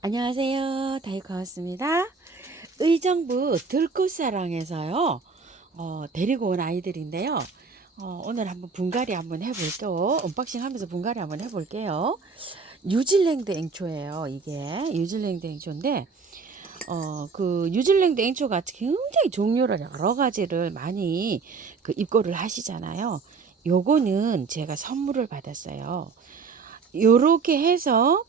안녕하세요. 다이코였습니다. 의정부 들꽃사랑에서요. 데리고 온 아이들인데요. 오늘 한번 분갈이 한번 해볼게요. 언박싱 하면서 분갈이 한번 해볼게요. 뉴질랜드 앵초예요. 이게 뉴질랜드 앵초인데 그 뉴질랜드 앵초가 굉장히 종류를 여러 가지를 많이 그 입고를 하시잖아요. 요거는 제가 선물을 받았어요. 요렇게 해서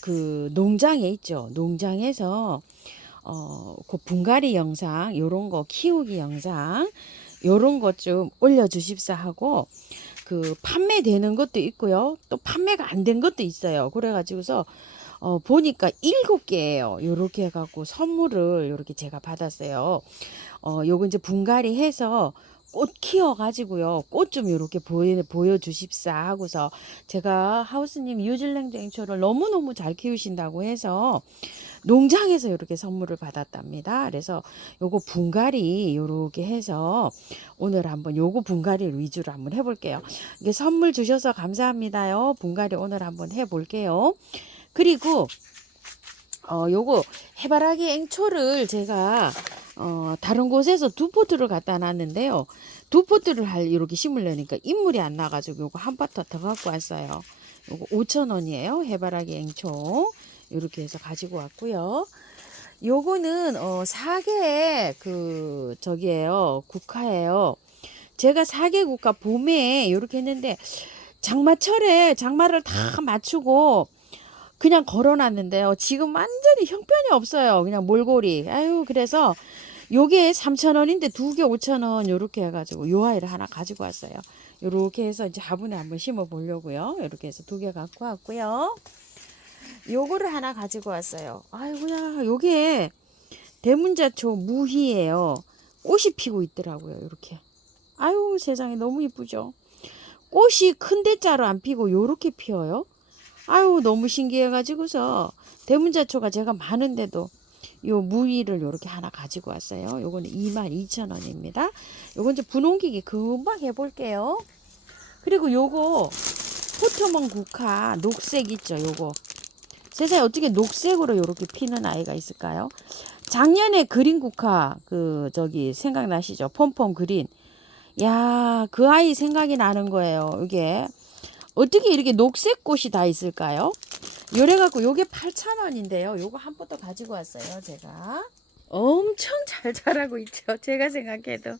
그 농장에 있죠. 농장에서 그 분갈이 영상, 요런 거 키우기 영상, 요런 것 좀 올려주십사 하고, 그 판매되는 것도 있고요. 또 판매가 안 된 것도 있어요. 그래가지고서 보니까 7개예요. 요렇게 해갖고 선물을 요렇게 제가 받았어요. 요거 이제 분갈이 해서 꽃 키워가지고요. 꽃 좀 요렇게 보여주십사 하고서 제가 하우스님 뉴질랜드 앵초를 너무너무 잘 키우신다고 해서 농장에서 이렇게 선물을 받았답니다. 그래서 요거 분갈이 요렇게 해서 오늘 한번 요거 분갈이를 위주로 한번 해볼게요. 이게 선물 주셔서 감사합니다요. 분갈이 오늘 한번 해볼게요. 그리고 요거 해바라기 앵초를 제가 다른 곳에서 2포트를 갖다 놨는데요. 2포트를 이렇게 심으려니까 인물이 안 나가지고 요거 한 파트 더 갖고 왔어요. 요거 5,000원이에요. 해바라기 앵초 이렇게 해서 가지고 왔고요. 요거는 사계 그 저기에요. 국화예요. 제가 사계 국화 봄에 이렇게 했는데 장마철에 장마를 다 맞추고 그냥 걸어놨는데요. 지금 완전히 형편이 없어요. 그냥 몰골이. 아유, 그래서 요게 3,000원인데 2개 5,000원 요렇게 해가지고 요 아이를 하나 가지고 왔어요. 요렇게 해서 이제 화분에 한번 심어 보려고요. 요렇게 해서 2개 갖고 왔고요. 요거를 하나 가지고 왔어요. 아이고야, 요게 대문자초 무희예요. 꽃이 피고 있더라고요. 요렇게. 아유, 세상에 너무 이쁘죠. 꽃이 큰 대자로 안 피고 요렇게 피어요. 아유, 너무 신기해가지고서 대문자초가 제가 많은데도 요 무위를 요렇게 하나 가지고 왔어요. 요거는 22,000원입니다. 요건 이제 분홍기기 금방 해볼게요. 그리고 요거 포토몬 국화 녹색 있죠. 요거 세상에 어떻게 녹색으로 요렇게 피는 아이가 있을까요? 작년에 그린 국화 그 저기 생각나시죠? 폼폼 그린. 야, 그 아이 생각이 나는 거예요. 이게 어떻게 이렇게 녹색 꽃이 다 있을까요? 요래갖고 요게 8,000원인데요. 요거 한 포도 가지고 왔어요. 제가. 엄청 잘 자라고 있죠. 제가 생각해도.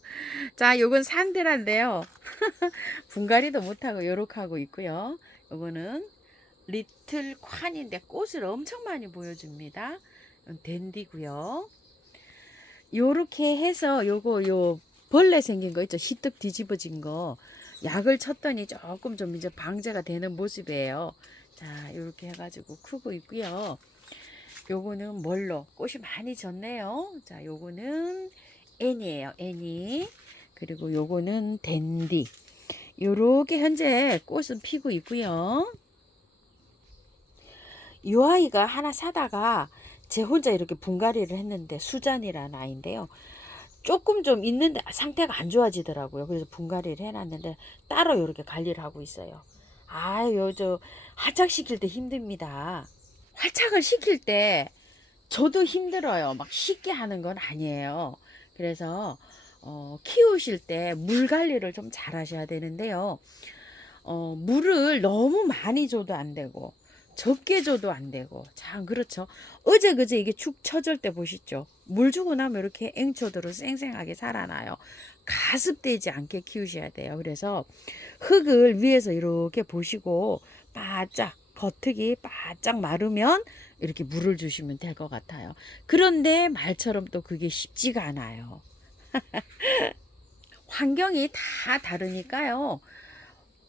자, 요건 산드라인데요. 분갈이도 못하고 요렇게 하고 있고요. 요거는 리틀 콴인데 꽃을 엄청 많이 보여줍니다. 댄디고요. 요렇게 해서 요 벌레 생긴 거 있죠. 희뜩 뒤집어진 거. 약을 쳤더니 조금 좀 이제 방제가 되는 모습이에요. 자, 요렇게 해가지고 크고 있고요. 요거는 멀로 꽃이 많이 졌네요. 자, 요거는 애니에요. 애니. 그리고 요거는 댄디. 요렇게 현재 꽃은 피고 있고요. 이 아이가 하나 사다가 제 혼자 이렇게 분갈이를 했는데 수잔이라는 아이인데요. 조금 좀 있는데 상태가 안 좋아지더라고요. 그래서 분갈이를 해놨는데 따로 이렇게 관리를 하고 있어요. 아유, 저 활착시킬 때 힘듭니다. 활착을 시킬 때 저도 힘들어요. 막 쉽게 하는 건 아니에요. 그래서 키우실 때 물 관리를 좀 잘 하셔야 되는데요. 물을 너무 많이 줘도 안 되고 적게 줘도 안 되고 참 그렇죠. 어제 그제 이게 축 처질 때 보시죠. 물 주고 나면 이렇게 앵초들은 쌩쌩하게 살아나요. 가습되지 않게 키우셔야 돼요. 그래서 흙을 위에서 이렇게 보시고 바짝 겉흙이 바짝 마르면 이렇게 물을 주시면 될 것 같아요. 그런데 말처럼 또 그게 쉽지가 않아요. 환경이 다 다르니까요.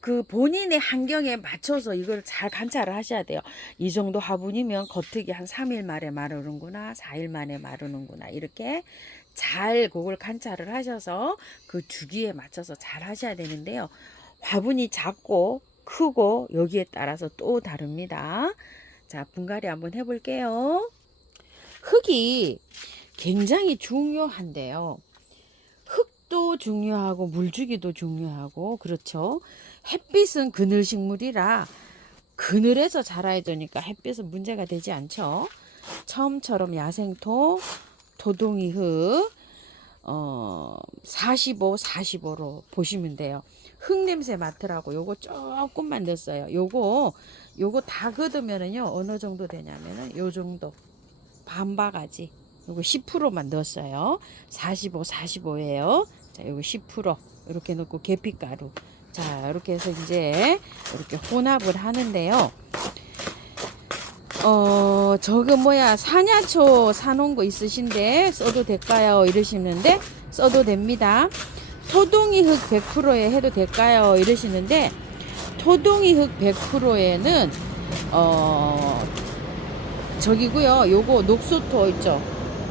그 본인의 환경에 맞춰서 이걸 잘 관찰을 하셔야 돼요. 이 정도 화분이면 겉흙이 한 3일 만에 마르는구나, 4일 만에 마르는구나, 이렇게 잘 그걸 관찰을 하셔서 그 주기에 맞춰서 잘 하셔야 되는데요. 화분이 작고 크고 여기에 따라서 또 다릅니다. 자, 분갈이 한번 해볼게요. 흙이 굉장히 중요한데요. 흙도 중요하고 물주기도 중요하고 그렇죠. 햇빛은 그늘식물이라 그늘에서 자라야 되니까 햇빛은 문제가 되지 않죠. 처음처럼 야생토, 토동이 흙, 45, 45로 보시면 돼요. 흙 냄새 맡으라고 요거 조금만 넣었어요. 요거 다 걷으면은요, 어느 정도 되냐면은 요 정도. 반바가지. 요거 10%만 넣었어요. 45, 45예요. 자, 요거 10% 이렇게 넣고 계피가루. 자, 이렇게 해서 이제 이렇게 혼합을 하는데요. 저거 뭐야, 사냐초 사놓은 거 있으신데 써도 될까요? 이러시는데 써도 됩니다. 토동이 흙 100%에 해도 될까요? 이러시는데 토동이 흙 100%에는 저기고요. 요거 녹소토 있죠?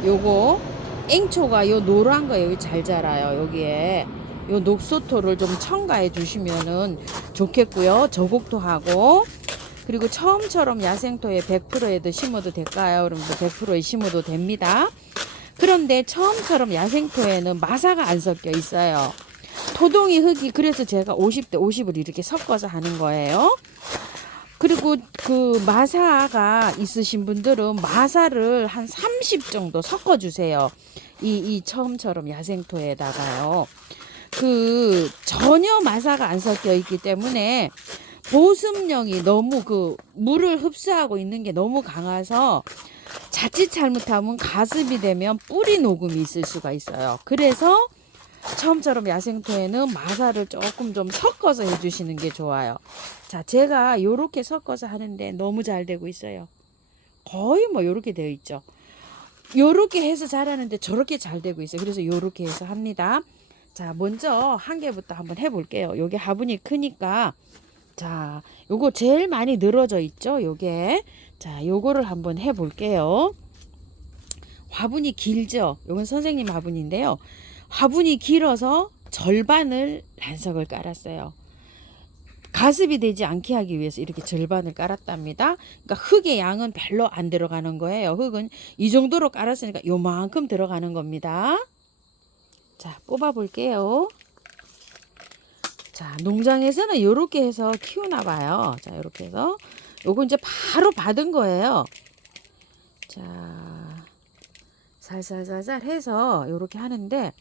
요거 앵초가 요 노란 거 여기 잘 자라요. 여기에 요 녹소토를 좀 첨가해 주시면은 좋겠고요. 저곡토하고 그리고 처음처럼 야생토에 100%에도 심어도 될까요? 그러면 100%에 심어도 됩니다. 그런데 처음처럼 야생토에는 마사가 안 섞여 있어요. 토동이 흙이 그래서 제가 50대 50을 이렇게 섞어서 하는 거예요. 그리고 그 마사가 있으신 분들은 마사를 한 30 정도 섞어주세요. 이 처음처럼 야생토에다가요. 그 전혀 마사가 안 섞여 있기 때문에 보습력이 너무 그 물을 흡수하고 있는 게 너무 강해서 자칫 잘못하면 가습이 되면 뿌리 녹음이 있을 수가 있어요. 그래서 처음처럼 야생토에는 마사를 조금 좀 섞어서 해주시는 게 좋아요. 자, 제가 요렇게 섞어서 하는데 너무 잘 되고 있어요. 거의 뭐 요렇게 되어 있죠. 요렇게 해서 자라는데 저렇게 잘 되고 있어요. 그래서 요렇게 해서 합니다. 자, 먼저 한 개부터 한번 해볼게요. 요게 화분이 크니까 자, 요거 제일 많이 늘어져 있죠. 요게 자, 요거를 한번 해볼게요. 화분이 길죠. 요건 선생님 화분인데요. 화분이 길어서 절반을 란석을 깔았어요. 가습이 되지 않게 하기 위해서 이렇게 절반을 깔았답니다. 그러니까 흙의 양은 별로 안 들어가는 거예요. 흙은 이 정도로 깔았으니까 요만큼 들어가는 겁니다. 자, 뽑아 볼게요. 자, 농장에서는 요렇게 해서 키우나 봐요. 자, 요렇게 해서 요거 이제 바로 받은 거예요. 자, 살살살살 해서 요렇게 하는데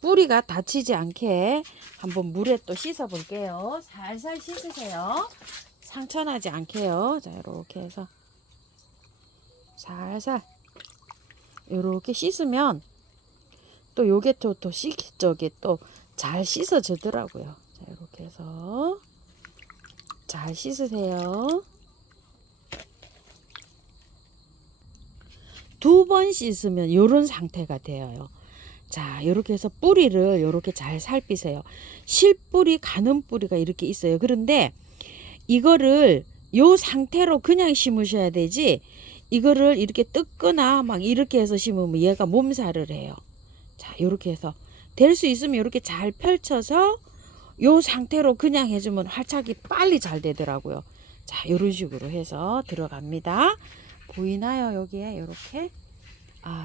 뿌리가 다치지 않게 한번 물에 또 씻어 볼게요. 살살 씻으세요. 상처나지 않게요. 자, 이렇게 해서 살살 이렇게 씻으면 또 요게 또 저게 또 잘 씻어지더라고요. 자, 이렇게 해서 잘 씻으세요. 2번 씻으면 요런 상태가 되어요. 자, 이렇게 해서 뿌리를 이렇게 잘 살피세요. 실뿌리, 가는 뿌리가 이렇게 있어요. 그런데 이거를 요 상태로 그냥 심으셔야 되지, 이거를 이렇게 뜯거나 막 이렇게 해서 심으면 얘가 몸살을 해요. 자, 이렇게 해서 될 수 있으면 이렇게 잘 펼쳐서 요 상태로 그냥 해주면 활착이 빨리 잘 되더라고요. 자, 이런 식으로 해서 들어갑니다. 보이나요? 여기에 이렇게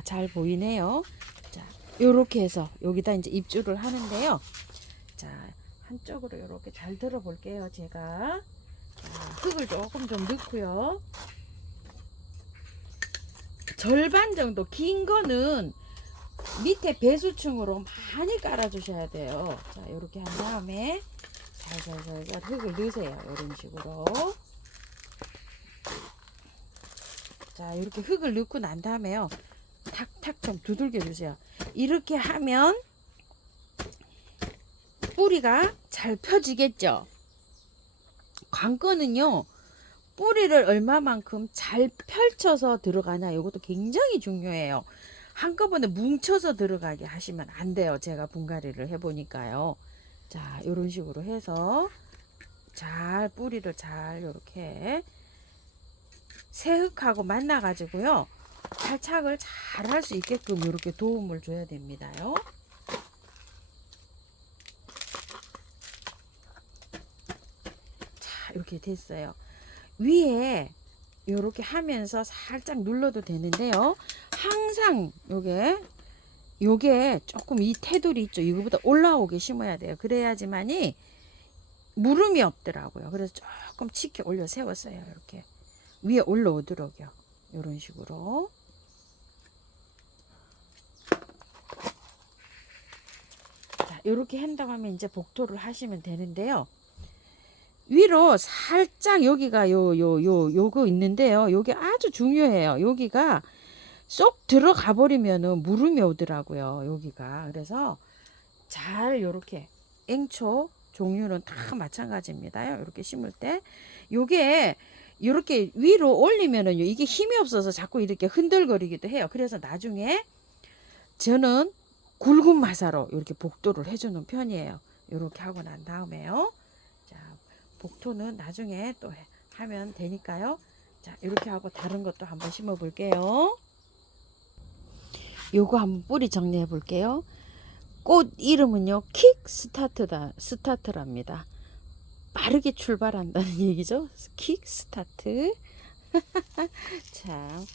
잘 보이네요. 자, 요렇게 해서 여기다 이제 입주를 하는데요. 자, 한쪽으로 이렇게 잘 들어 볼게요. 제가 자, 흙을 조금 좀 넣고요. 절반 정도 긴 거는 밑에 배수층으로 많이 깔아 주셔야 돼요. 자, 이렇게 한 다음에 살살살살 흙을 넣으세요. 이런 식으로. 자, 이렇게 흙을 넣고 난 다음에요. 탁탁 좀 두들겨 주세요. 이렇게 하면 뿌리가 잘 펴지겠죠. 관건은요, 뿌리를 얼마만큼 잘 펼쳐서 들어가냐, 이것도 굉장히 중요해요. 한꺼번에 뭉쳐서 들어가게 하시면 안 돼요. 제가 분갈이를 해보니까요. 자, 이런 식으로 해서 잘 뿌리를 잘 이렇게 새흙하고 만나 가지고요, 탈착을 잘 할 수 있게끔 이렇게 도움을 줘야 됩니다요. 자, 이렇게 됐어요. 위에 이렇게 하면서 살짝 눌러도 되는데요. 항상 요게 조금 이 테두리 있죠. 이거보다 올라오게 심어야 돼요. 그래야지만이 무름이 없더라고요. 그래서 조금 치켜 올려 세웠어요. 이렇게 위에 올라오도록요. 이런 식으로. 자, 이렇게 한다고 하면 이제 복토를 하시면 되는데요. 위로 살짝 여기가 요거 있는데요. 요게 아주 중요해요. 여기가 쏙 들어가 버리면은 무름이 오더라고요. 여기가. 그래서 잘 요렇게 앵초 종류는 다 마찬가지입니다. 이렇게 심을 때 요게 이렇게 위로 올리면은 이게 힘이 없어서 자꾸 이렇게 흔들거리기도 해요. 그래서 나중에 저는 굵은 마사로 이렇게 복도를 해주는 편이에요. 이렇게 하고 난 다음에요. 자, 복토는 나중에 또 하면 되니까요. 자, 이렇게 하고 다른 것도 한번 심어 볼게요. 요거 한번 뿌리 정리해 볼게요. 꽃 이름은요, 스타트랍니다. 빠르게 출발한다는 얘기죠. 킥스타트. 참,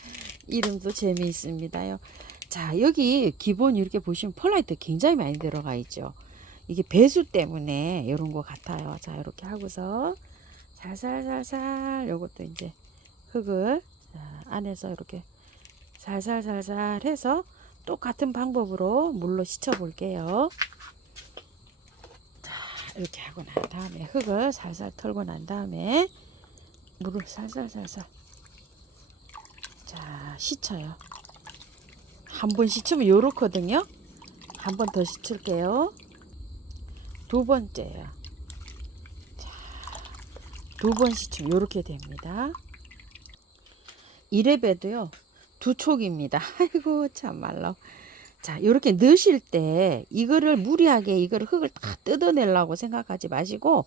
이름도 재미있습니다요. 자, 여기 기본 이렇게 보시면 펄라이트 굉장히 많이 들어가 있죠. 이게 배수 때문에 이런 것 같아요. 자, 이렇게 하고서 살살살살 요것도 이제 흙을 안에서 이렇게 살살살살 해서 똑같은 방법으로 물로 씻어 볼게요. 자, 이렇게 하고 난 다음에 흙을 살살 털고 난 다음에 물을 살살살살 자, 씻어요. 한 번 씻으면 요렇거든요. 한 번 더 씻을게요. 두 번째요. 자, 두 번 씻으면 요렇게 됩니다. 이래봬도요, 두 촉입니다. 아이고, 참말로. 자, 요렇게 넣으실 때 이거를 무리하게 이거를 흙을 다 뜯어내려고 생각하지 마시고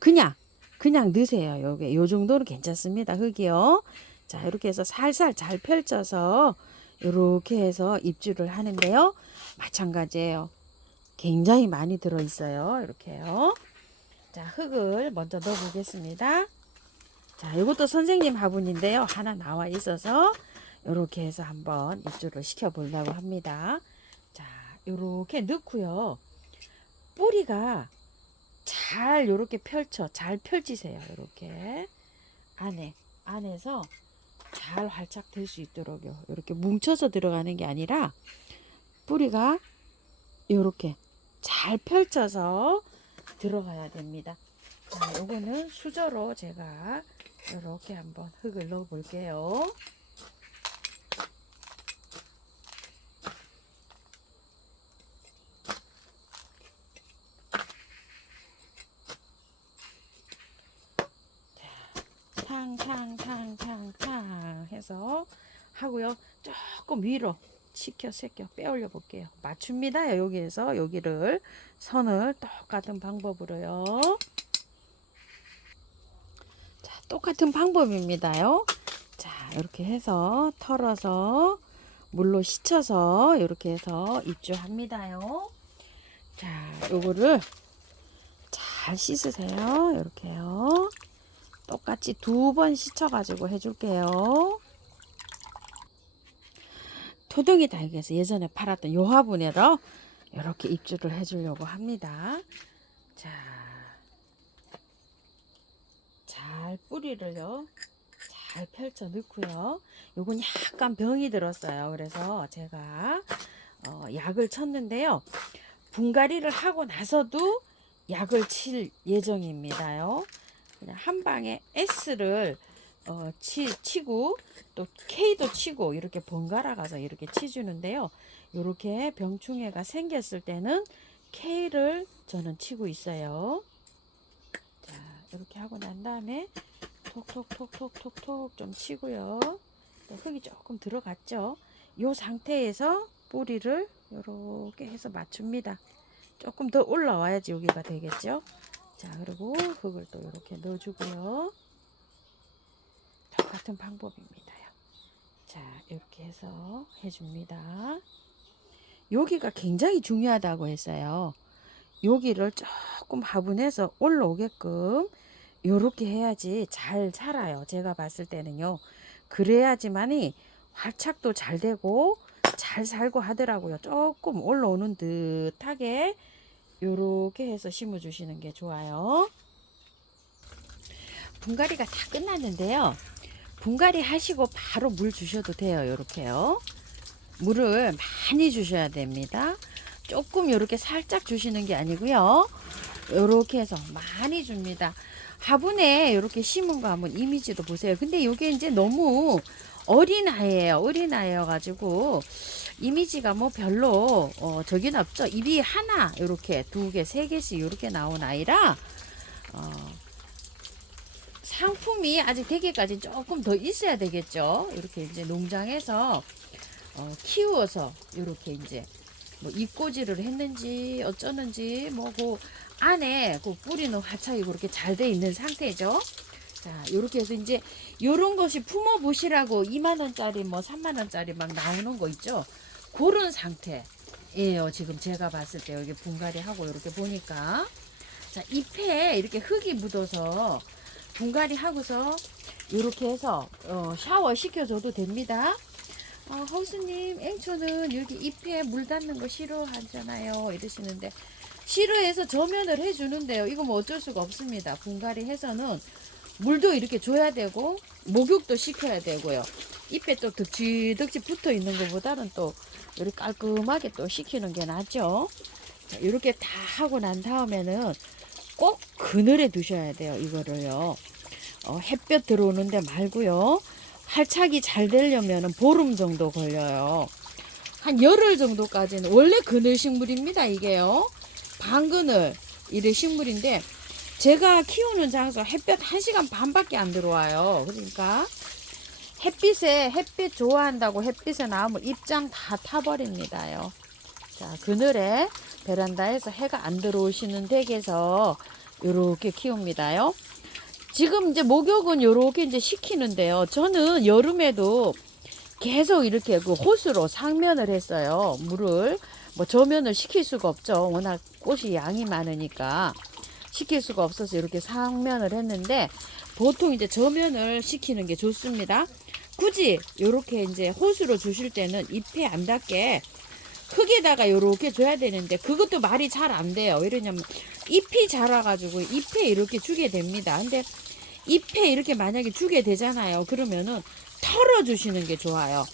그냥 넣으세요. 요게 요 정도는 괜찮습니다. 흙이요. 자, 이렇게 해서 살살 잘 펼쳐서 이렇게 해서 입주를 하는데요. 마찬가지예요. 굉장히 많이 들어 있어요. 이렇게요. 자, 흙을 먼저 넣어 보겠습니다. 자, 이것도 선생님 화분인데요. 하나 나와 있어서 이렇게 해서 한번 입주를 시켜 보려고 합니다. 자, 이렇게 넣고요. 뿌리가 잘 이렇게 잘 펼치세요. 이렇게 안에서 잘 활착 될 수 있도록요. 이렇게 뭉쳐서 들어가는 게 아니라 뿌리가 이렇게 잘 펼쳐서 들어가야 됩니다. 자, 요거는 수저로 제가 이렇게 한번 흙을 넣어 볼게요. 탕탕탕탕탕 해서 하고요. 조금 위로 치켜 빼올려 볼게요. 맞춥니다. 여기에서 여기를 선을 똑같은 방법으로요. 자, 똑같은 방법입니다요. 자, 이렇게 해서 털어서 물로 씻어서 이렇게 해서 입주합니다요. 자, 요거를 잘 씻으세요. 이렇게요. 똑같이 두 번 씻어가지고 해줄게요. 토종이 달걀에서 예전에 팔았던 요 화분에로 이렇게 입주를 해주려고 합니다. 자, 잘 뿌리를요, 잘 펼쳐 넣고요. 요건 약간 병이 들었어요. 그래서 제가 약을 쳤는데요. 분갈이를 하고 나서도 약을 칠 예정입니다요. 그냥 한 방에 S를 치고 또 K도 치고 이렇게 번갈아 가서 이렇게 치주는데요. 이렇게 병충해가 생겼을 때는 K를 저는 치고 있어요. 자, 이렇게 하고 난 다음에 톡톡톡톡톡톡 좀 치고요. 또 흙이 조금 들어갔죠. 이 상태에서 뿌리를 이렇게 해서 맞춥니다. 조금 더 올라와야지 여기가 되겠죠. 자, 그리고 흙을 또 이렇게 넣어주고요. 똑같은 방법입니다요. 자, 이렇게 해서 해줍니다. 여기가 굉장히 중요하다고 했어요. 여기를 조금 화분해서 올라오게끔 이렇게 해야지 잘 살아요. 제가 봤을 때는요. 그래야지만이 활착도 잘 되고 잘 살고 하더라고요. 조금 올라오는 듯하게 이렇게 해서 심어 주시는 게 좋아요. 분갈이가 다 끝났는데요. 분갈이 하시고 바로 물 주셔도 돼요. 요렇게요. 물을 많이 주셔야 됩니다. 조금 요렇게 살짝 주시는 게 아니고요. 요렇게 해서 많이 줍니다. 화분에 요렇게 심은 거 한번 이미지도 보세요. 근데 요게 이제 너무 어린 아이예요. 어린 아이여 가지고 이미지가 뭐 별로 저긴 없죠. 입이 하나 요렇게 두 개, 세 개씩 요렇게 나온 아이라 상품이 아직 되기까지 조금 더 있어야 되겠죠. 이렇게 이제 농장에서 키워서 이렇게 이제 뭐 잎꽂이를 했는지 어쩌는지 뭐 그 안에 그 뿌리는 활착이 그렇게 잘 돼 있는 상태죠. 자, 이렇게 해서 이제 요런 것이 품어 보시라고 2만 원짜리 뭐 3만 원짜리 막 나오는 거 있죠. 그런 상태예요. 지금 제가 봤을 때 여기 분갈이 하고 이렇게 보니까 자, 잎에 이렇게 흙이 묻어서 분갈이 하고서 이렇게 해서 샤워 시켜줘도 됩니다. 허수님, 앵초는 여기 잎에 물 닿는 거 싫어하잖아요. 이러시는데 싫어해서 저면을 해주는데요. 이거 뭐 어쩔 수가 없습니다. 분갈이 해서는 물도 이렇게 줘야 되고 목욕도 시켜야 되고요. 잎에 또 덕지덕지 붙어 있는 것보다는 또 이렇게 깔끔하게 또 시키는 게 낫죠. 자, 이렇게 다 하고 난 다음에는 꼭 그늘에 두셔야 돼요. 이거를요. 햇볕 들어오는데 말고요. 활착이 잘 되려면 보름 정도 걸려요. 한 열흘 정도까지는 원래 그늘 식물입니다. 이게요. 반그늘 이래 식물인데 제가 키우는 장소 햇볕 1시간 반밖에 안 들어와요. 그러니까 햇빛 좋아한다고 햇빛에 나오면 잎장 다 타버립니다요. 자, 그늘에 베란다에서 해가 안 들어오시는 댁에서 요렇게 키웁니다요. 지금 이제 목욕은 요렇게 이제 시키는데요. 저는 여름에도 계속 이렇게 그 호스로 상면을 했어요. 물을 뭐 저면을 시킬 수가 없죠. 워낙 꽃이 양이 많으니까 시킬 수가 없어서 이렇게 상면을 했는데 보통 이제 저면을 시키는 게 좋습니다. 굳이 요렇게 이제 호스로 주실 때는 잎에 안 닿게 흙에다가 요렇게 줘야 되는데 그것도 말이 잘 안 돼요. 왜 이러냐면 잎이 자라가지고 잎에 이렇게 주게 됩니다. 근데 잎에 이렇게 만약에 주게 되잖아요. 그러면은 털어 주시는 게 좋아요.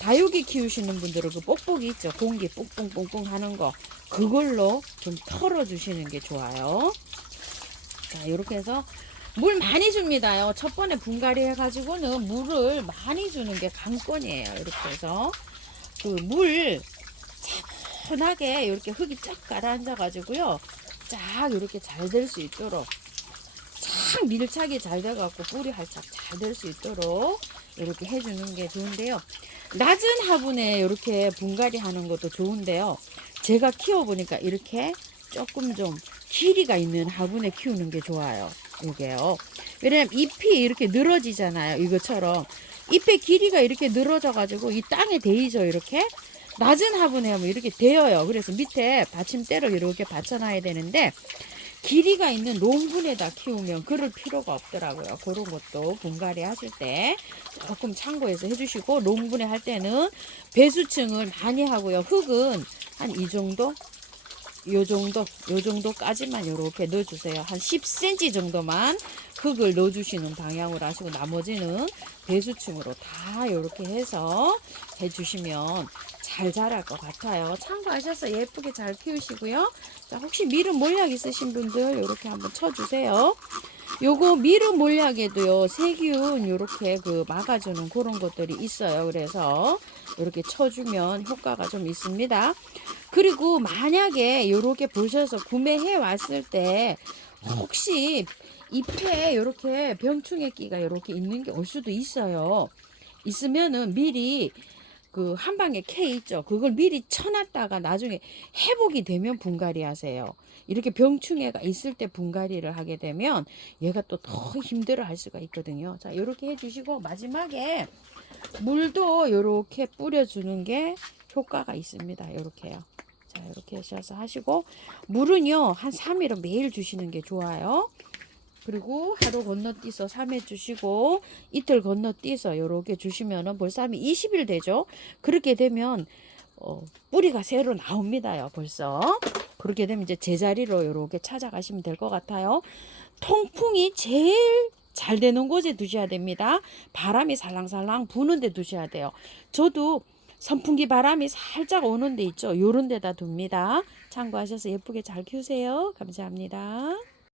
다육이 키우시는 분들은 그 뽁뽁이 있죠. 공기 뽕뽕뽕뽕 하는 거 그걸로 좀 털어 주시는 게 좋아요. 자, 이렇게 해서 물 많이 줍니다요. 첫 번에 분갈이 해가지고는 물을 많이 주는 게 관건이에요. 이렇게 해서 그 물 차분하게 이렇게 흙이 쫙 가라앉아가지고요. 쫙 이렇게 잘 될 수 있도록 쫙 밀착이 잘 돼갖고 뿌리 활착 잘 될 수 있도록 이렇게 해주는 게 좋은데요. 낮은 화분에 이렇게 분갈이 하는 것도 좋은데요. 제가 키워보니까 이렇게 조금 좀 길이가 있는 화분에 키우는 게 좋아요. 이게요. 왜냐면 잎이 이렇게 늘어지잖아요. 이것처럼 잎의 길이가 이렇게 늘어져가지고 이 땅에 대이죠. 이렇게 낮은 화분에 하면 이렇게 대어요. 그래서 밑에 받침대를 이렇게 받쳐놔야 되는데 길이가 있는 농분에다 키우면 그럴 필요가 없더라고요. 그런 것도 분갈이 하실 때 조금 참고해서 해주시고 농분에 할 때는 배수층을 많이 하고요. 흙은 한 이 정도? 요 정도까지만 이렇게 넣어주세요. 한 10cm 정도만 흙을 넣어주시는 방향으로 하시고 나머지는 배수층으로 다 이렇게 해서 해주시면 잘 자랄 것 같아요. 참고하셔서 예쁘게 잘 키우시고요. 자, 혹시 미름 몰약 있으신 분들 이렇게 한번 쳐주세요. 요거 미름 몰약에도요 세균 요렇게 그 막아주는 그런 것들이 있어요. 그래서 이렇게 쳐주면 효과가 좀 있습니다. 그리고 만약에 요렇게 보셔서 구매해 왔을 때 혹시 잎에 요렇게 병충해끼가 요렇게 있는 게 올 수도 있어요. 있으면은 미리 그 한방에 K 있죠. 그걸 미리 쳐놨다가 나중에 회복이 되면 분갈이 하세요. 이렇게 병충해가 있을 때 분갈이를 하게 되면 얘가 또 더 힘들어 할 수가 있거든요. 자, 이렇게 해주시고 마지막에 물도 이렇게 뿌려주는 게 효과가 있습니다. 이렇게요. 자, 이렇게 하셔서 하시고 물은요 한 3일은 매일 주시는 게 좋아요. 그리고 하루 건너뛰어서 3회 주시고 이틀 건너뛰어서 이렇게 주시면은 벌써 한 20일 되죠. 그렇게 되면 뿌리가 새로 나옵니다요. 벌써 그렇게 되면 이제 제자리로 이렇게 찾아가시면 될 것 같아요. 통풍이 제일 잘 되는 곳에 두셔야 됩니다. 바람이 살랑살랑 부는 데 두셔야 돼요. 저도 선풍기 바람이 살짝 오는 데 있죠. 요런 데다 둡니다. 참고하셔서 예쁘게 잘 키우세요. 감사합니다.